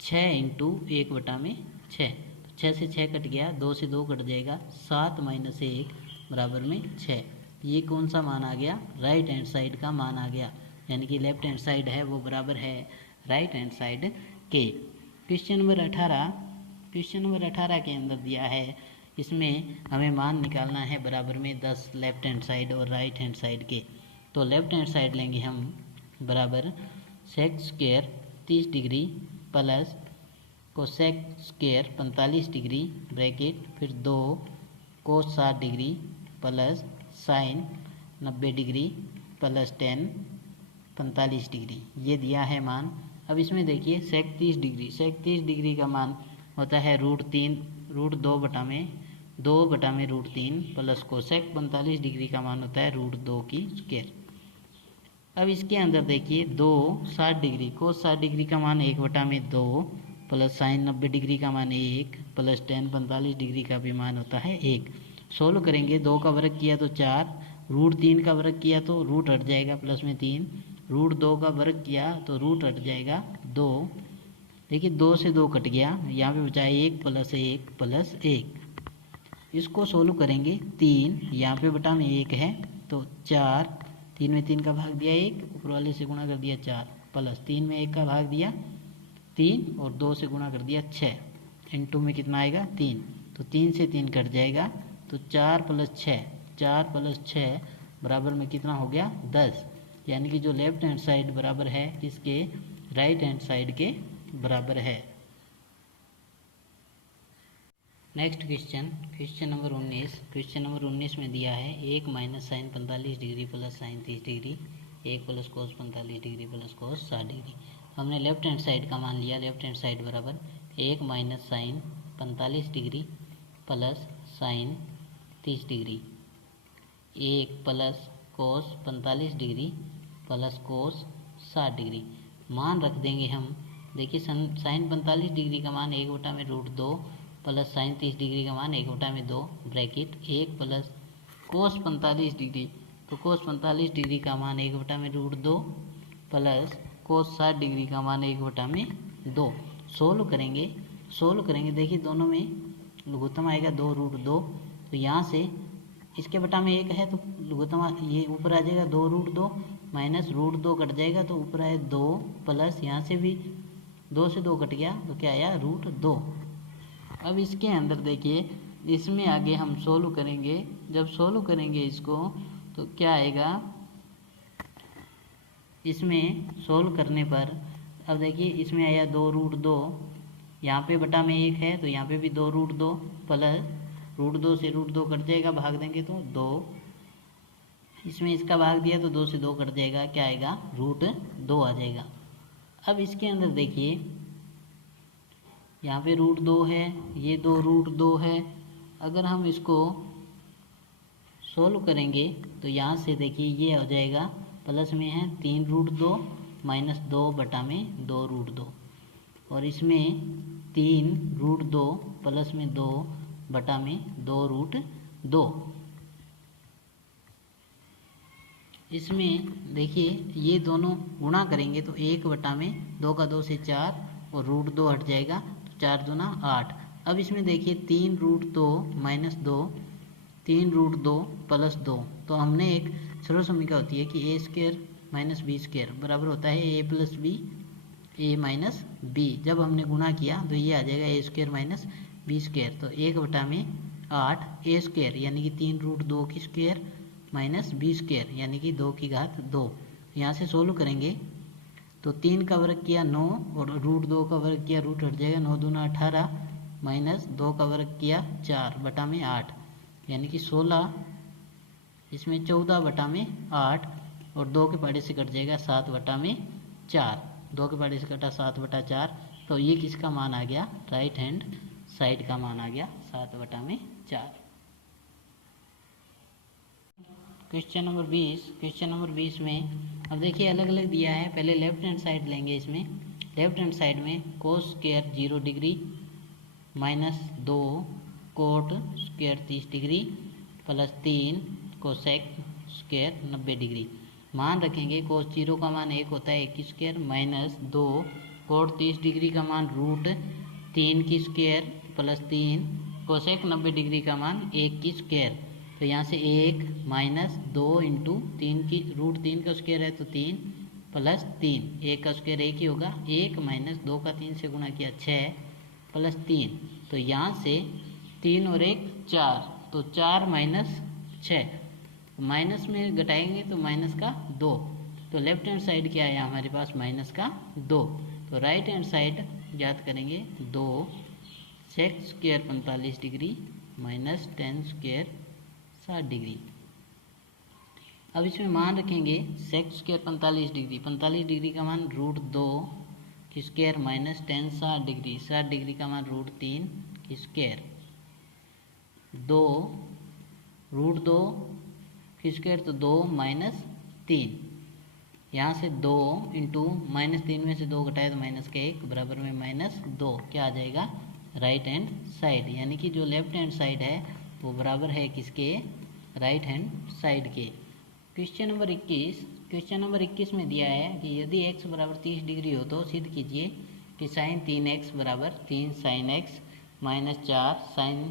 6 इंटू 1/6। 6 से 6 कट गया, 2 से 2 कट जाएगा, 7 माइनस 1 बराबर में 6। ये कौन सा मान आ गया, राइट हैंड साइड का मान आ गया, यानी कि लेफ्ट हैंड साइड है वो बराबर है राइट हैंड साइड के। क्वेश्चन नंबर 18, क्वेश्चन नंबर 18 के अंदर दिया है, इसमें हमें मान निकालना है बराबर में 10 लेफ्ट हैंड साइड और राइट हैंड साइड के। तो लेफ्ट हैंड साइड लेंगे हम बराबर sec square 30 degree plus cosec square 45 degree bracket फिर 2 cos 60 degree plus sine 90 degree plus tan 45 degree, ये दिया है मान। अब इसमें देखिए सेक 30 डिग्री, सेक 30 डिग्री का मान होता है √2/√3 प्लस कोसेक 45 डिग्री का मान होता है √2 की स्क्वायर। अब इसके अंदर देखिए 2 60 डिग्री, कोस 60 डिग्री का मान 1/2 प्लस साइन 90 डिग्री का मान 1 प्लस टेन 45 डिग्री का भी मान होता है 1। सोल्व करेंगे, 2 का वर्ग किया तो 4, √3 का वर्ग किया तो रूट हट जाएगा प्लस में 3, √2 का वर्ग किया तो रूट हट जाएगा 2। देखिए 2 से 2 कट गया, यहाँ पे बचा 1 प्लस 1 प्लस 1। इसको सोल्व करेंगे, 3 यहाँ पे बटा में 1 है तो 4, 3 में 3 का भाग दिया 1, ऊपर वाले से गुणा कर दिया 4 प्लस 3 में 1 का भाग दिया 3 और 2 से गुणा कर दिया 6, इनटू में कितना आएगा 3, तो 3 से 3 कट जाएगा तो 4 प्लस 6 बराबर में कितना हो गया 10, यानी कि जो लेफ्ट हैंड साइड बराबर है किसके, राइट हैंड साइड के बराबर है। Next question, question number 19। Question number 19 में दिया है 1 minus sine 45 degree plus sine 30 degree, 1 plus cos 45 degree plus cos 60 degree. हमने लेफ्ट हैंड साइड का मान लिया, लेफ्ट हैंड साइड बराबर 1 minus sine 45 degree plus sine 30 degree, 1 plus cos 45 degree plus cos 60 degree. मान रख देंगे हम, देखिए साइन 45 डिग्री का मान 1/√2 प्लस साइन 30 डिग्री का मान 1/2 ब्रैकेट 1 प्लस कोस 45 डिग्री, तो कोस 45 डिग्री का मान 1/√2 प्लस कोस 60 डिग्री का मान 1/2। सोल्व करेंगे देखिए दोनों में लघुत्तम आएगा 2√2, तो यहाँ से इसके बटा में 1 है तो लघुत्तम ये ऊपर आ जाएगा 2√2 माइनस √2 कट जाएगा तो ऊपर आए 2 प्लस यहाँ से भी 2 से 2 कट गया तो क्या आया √2। अब इसके अंदर देखिए इसमें आगे हम सोल्व करेंगे, जब सोल्व करेंगे इसको तो क्या आएगा इसमें सोल्व करने पर अब देखिए इसमें आया 2√2, यहाँ पे बटा में 1 है तो यहाँ पे भी 2√2 प्लस √2 से √2 कट जाएगा, भाग देंगे तो 2, इसमें इसका भाग दिया तो 2 से 2 कट जाएगा, क्या आएगा √2 आ जाएगा। अब इसके अंदर देखिए यहाँ पे √2 है, ये 2√2 है। अगर हम इसको सोल्व करेंगे तो यहाँ से देखिए ये हो जाएगा, प्लस में है 3√2 माइनस 2 बटा में 2√2, और इसमें 3√2 प्लस में 2 बटा में 2√2। इसमें देखिए ये दोनों गुणा करेंगे तो 1 बटा में 2 का 2 से 4 और √2 हट जाएगा तो 4 दूना 8। अब इसमें देखिए 3√2 माइनस 2, 3√2 प्लस 2, तो हमने एक सरल समीकरण होती है कि a² माइनस b² बराबर होता है a plus B a minus B. जब हमने गुणा किया तो ये आ जाएगा a² माइनस b², तो 1 बटा में 8 a² यानी कि 3√2 की स्क्वायर माइनस b² यानी कि 2 की घात 2। यहाँ से सोल्व करेंगे तो 3 का वर्ग किया 9 और √2 का वर्ग किया रूट हट जाएगा, 9 दूना 18 माइनस 2 का वर्ग किया 4 बटा में 8 यानी कि 16, इसमें 14 बटा में 8 और 2 के पहाड़े से कट जाएगा 7 बटा में 4, 2 के पहाड़े से कटा 7 बटा 4, तो ये किसका मान आ गया, राइट हैंड साइड का मान आ गया 7 बटा में 4। क्वेश्चन नंबर 20, क्वेश्चन नंबर 20 में अब देखिए अलग अलग दिया है। पहले लेफ्ट हैंड साइड लेंगे। इसमें लेफ्ट हैंड साइड में cos square 0 degree minus 2 coat square 30 degree plus 3 cosec square 90 degree. मान रखेंगे कोस 0 का मान 1 होता है 1 की स्क्वायर माइनस 2 कोट 30 डिग्री का मान √3 की स्क्वायर प्लस 3 कोसेक 90 डिग्री का मान 1 की स्क्वायर। तो यहाँ से 1 माइनस 2 इंटू 3 की √3 का स्क्वायर है तो 3 प्लस 3, 1 का स्क्वायर 1 ही होगा, 1 माइनस 2 का 3 से गुणा किया 6 प्लस 3, तो यहाँ से 3 और 1 4, तो 4 माइनस 6, माइनस में घटाएंगे तो माइनस का 2, तो लेफ्ट हैंड साइड क्या आया हमारे पास माइनस का 2, तो राइट हैंड साइड याद करेंगे 2 sec square 45 degree minus 10 square 60 degree. अब इसमें मान रखेंगे सेक स्क्वायर 45 डिग्री, 45 डिग्री का मान √2 की स्क्वायर माइनस 10 60 डिग्री, 60 डिग्री का मान √3 की स्क्वायर, 2 √2 की स्क्वायर तो 2 माइनस 3, यहाँ से 2 इंटू माइनस 3 में से 2 घटाए तो माइनस का 1 बराबर में माइनस 2, क्या आ जाएगा राइट हैंड साइड, यानी कि जो लेफ्ट हैंड साइड है वो बराबर है किसके, राइट हैंड साइड के। क्वेश्चन नंबर 21, क्वेश्चन नंबर 21 में दिया है कि यदि x बराबर 30 डिग्री हो तो सिद्ध कीजिए कि साइन 3x बराबर 3 साइन x माइनस 4 साइन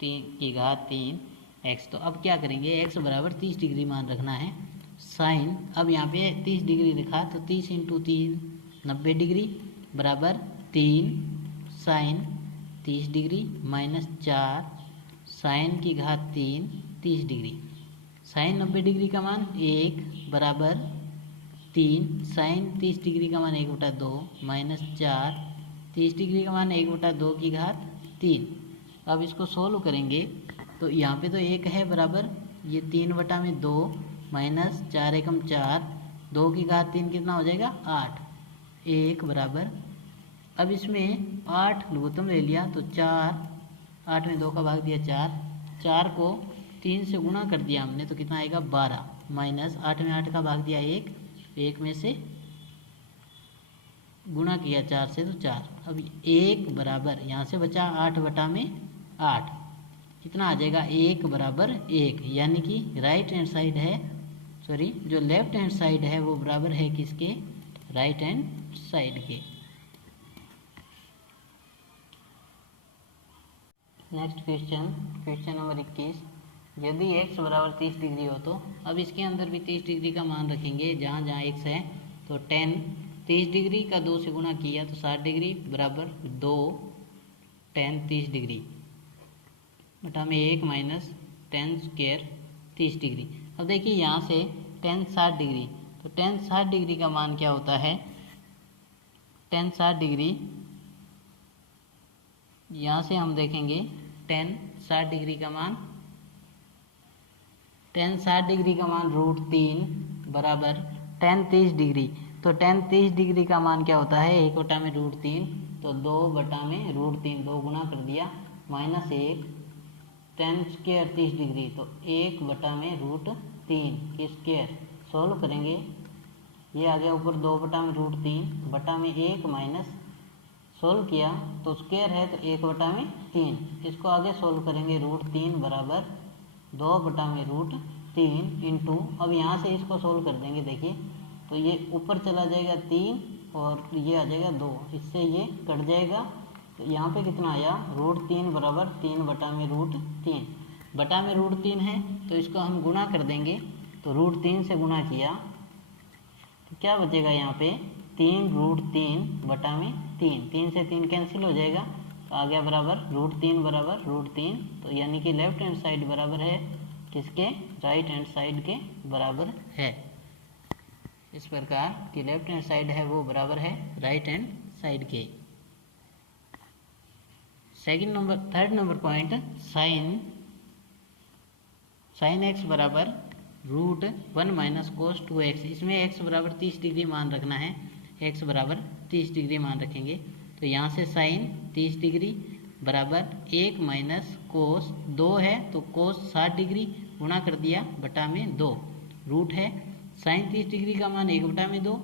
3 की घात 3x। तो अब क्या करेंगे, x बराबर 30 डिग्री मान रखना है, साइन अब यहाँ पे 30 डिग्री लिखा तो 30 इंटू 3 90 डिग्री बराबर 3 साइन 30 डिग्री माइनस 4 साइन की घात 3 30 डिग्री, साइन 90 डिग्री का मान 1 बराबर 3 साइन 30 डिग्री का मान 1/2 माइनस 4 30 डिग्री का मान 1/2 की घात 3। अब इसको सोल्व करेंगे तो यहाँ पे तो 1 है बराबर ये 3/2 माइनस 4 एकम 4 2 की घात 3 कितना हो जाएगा 8, 1 बराबर, अब इसमें 8 लघुत्तम ले लिया तो 4, 8 में 2 का भाग दिया 4, 4 को 3 से गुणा कर दिया हमने तो कितना आएगा 12 माइनस 8 में 8 का भाग दिया 1, 1 में से गुणा किया 4 से तो 4, अब 1 बराबर यहाँ से बचा 8 बटा में 8 कितना आ जाएगा 1 बराबर 1, यानी कि राइट हैंड साइड है सॉरी जो लेफ्ट हैंड साइड है वो बराबर है किसके, राइट हैंड साइड के। नेक्स्ट क्वेश्चन, क्वेश्चन नंबर 21, यदि x बराबर 30 डिग्री हो तो अब इसके अंदर भी 30 डिग्री का मान रखेंगे, जहाँ जहाँ x है तो 10 30 डिग्री का 2 से गुणा किया तो 60 डिग्री बराबर 2 10 30 डिग्री बटा में 1 माइनस 10 स्क्वायर 30 डिग्री। अब देखिए यहाँ से 10 60 डिग्री तो टेन 60 डिग्री का मान क्या होता है, टेन 60 डिग्री, यहाँ से हम देखेंगे टेन 60 डिग्री का मान, टेन 60 डिग्री का मान √3 बराबर टेन 30 डिग्री। तो टेन 30 डिग्री का मान क्या होता है, 1 में √3, तो 2 में √3, 2 गुना कर दिया, -1, टेन स्क्वायर 30 डिग्री, तो 1 में √3 के स्क्वायर, सोल्व करेंगे, ये आ गया ऊपर 2 में √3 में 1 माइनस, सोल्व किया तो स्क्वायर है तो 1 में 3, इसको आगे सोल्व करेंगे, √3 बराबर 2 में √3 इंटू, अब यहाँ से इसको सोल्व कर देंगे, देखिए तो ये ऊपर चला जाएगा 3 और ये आ जाएगा 2, इससे ये कट जाएगा, तो यहाँ पे कितना आया, √3 बराबर 3 में √3, बटा में √3 है तो इसको हम गुणा कर देंगे, तो √3 से गुणा किया तो क्या बचेगा यहाँ पे, 3 √3 बटा में 3, 3 से 3 कैंसिल हो जाएगा, तो आ गया बराबर √3 बराबर √3, तो यानी कि लेफ्ट हैंड साइड बराबर है किसके, राइट हैंड साइड के बराबर है। इस प्रकार की लेफ्ट हैंड साइड है वो बराबर है राइट हैंड साइड के। Third number point, sine x बराबर √1 - cos 2x, इसमें x बराबर 30 डिग्री मान रखना है, x बराबर 30 डिग्री मान रखेंगे, तो यहाँ से साइन 30 डिग्री बराबर 1 माइनस कोस 2 है तो कोस 60 डिग्री गुणा कर दिया, बटा में 2, रूट है साइन 30 डिग्री का मान 1 में 2,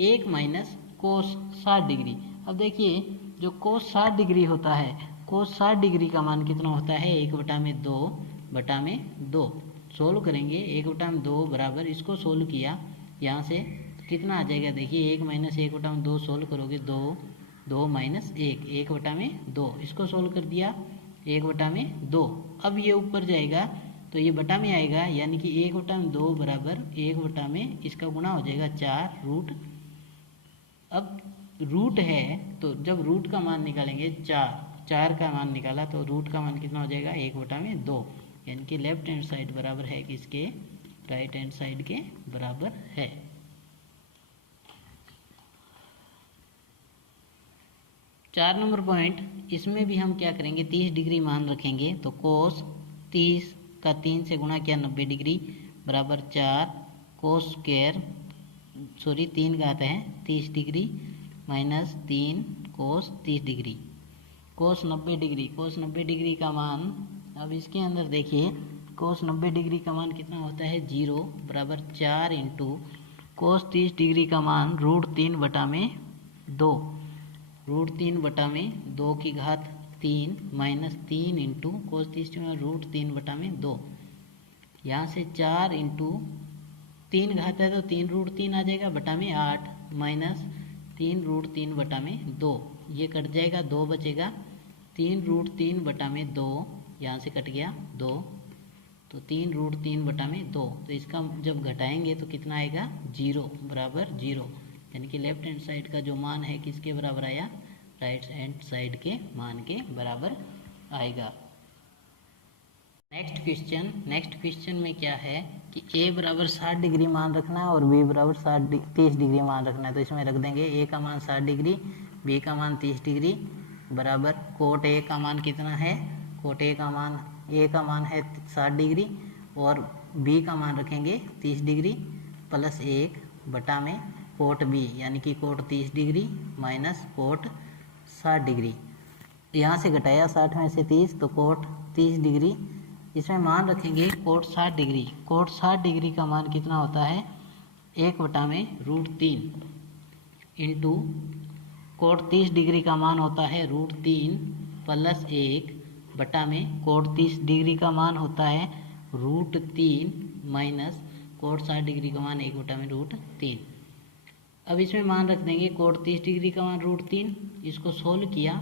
1 माइनस कोस 60 डिग्री। अब देखिए जो कोस 60 डिग्री होता है, कोस 60 डिग्री का मान कितना होता है, 1 में 2 बटा में 2, सोल्व करेंगे, 1 में 2 बराबर, इसको सोल्व किया यहाँ से तो कितना आ जाएगा, देखिए 1 माइनस 1 में 2 सोल्व करोगे 2, 2 माइनस 1, 1 में 2, इसको सोल्व कर दिया 1 में 2, अब ये ऊपर जाएगा तो ये बटा में आएगा, यानी कि 1 में 2 बराबर 1 में इसका गुणा हो जाएगा 4 रूट। अब रूट है तो जब रूट का मान निकालेंगे 4 का मान निकाला तो रूट का मान कितना हो जाएगा, 1 में 2, यानी कि लेफ्ट हैंड साइड बराबर है किसके, राइट हैंड साइड के बराबर है। 4 नंबर पॉइंट, इसमें भी हम क्या करेंगे, 30 डिग्री मान रखेंगे, तो कोस 30 का 3 से गुणा किया 90 डिग्री बराबर 4 कोस स्क्वायर 3 घात है 30 डिग्री माइनस 3 कोस 30 डिग्री, कोस 90 डिग्री, कोस 90 डिग्री का मान, अब इसके अंदर देखिए कोस 90 डिग्री का मान कितना होता है, 0 बराबर 4 इंटू कोस 30 डिग्री का मान √3 बटा में 2, √3 बटा में 2 की घात 3 माइनस 3 इंटू कोस 30 में √3 बटा में 2, यहाँ से 4 इंटू 3 घात है तो 3 √3 आ जाएगा बटा में 8 माइनस 3 √3 बटा में 2, ये कट जाएगा 2 बचेगा, 3 √3 बटा में 2, यहाँ से कट गया 2, तो 3 √3 बटा में 2, तो इसका जब घटाएंगे तो कितना आएगा, 0 बराबर 0, यानी कि लेफ्ट हैंड साइड का जो मान है किसके बराबर आया, राइट हैंड साइड के मान के बराबर आएगा। नेक्स्ट क्वेश्चन में क्या है कि a बराबर 60 डिग्री मान रखना है और b बराबर 30 डिग्री मान रखना है, तो इसमें रख देंगे a का मान 60 डिग्री, b का मान 30 डिग्री बराबर कोट a का मान कितना है, कोट a का मान है 60 डिग्री और b का मान रखेंगे 30 डिग्री प्लस 1 बटा में कोट b, यानी कि cot 30 degree minus cot 60 degree, यहाँ से घटाया 60 में से 30 तो कोट 30 डिग्री, इसमें मान रखेंगे कोट 60 डिग्री, कोट 60 डिग्री का मान कितना होता है, 1 बटा में √3 इंटू कोट 30 डिग्री का मान होता है √3 प्लस 1 बटा में कोट 30 डिग्री का मान होता है √3 माइनस कोट 60 डिग्री का मान 1 बटा में √3। अब इसमें मान रख देंगे कोट 30 डिग्री का मान √3, इसको सोल्व किया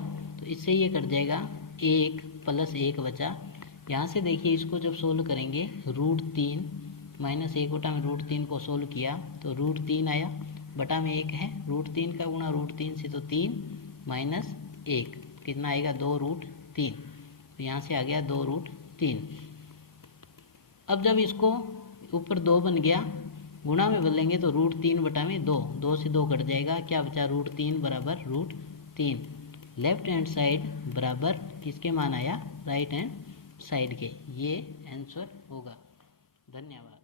तो इससे ये कट जाएगा 1 प्लस 1 बचा, यहाँ से देखिए इसको जब सोल्व करेंगे √3 माइनस 1 बटा में √3 को सोल्व किया तो √3 आया, बटा में 1 है, √3 का गुणा √3 से तो 3 माइनस 1 कितना आएगा, 2√3, तो यहाँ से आ गया 2√3। अब जब इसको ऊपर 2 बन गया गुणा में बदलेंगे तो √3/2, 2 से 2 कट जाएगा, क्या बचा √3 बराबर √3। लेफ्ट हैंड साइड बराबर किसके मान आया, राइट हैंड साइड के। ये आंसर होगा। धन्यवाद।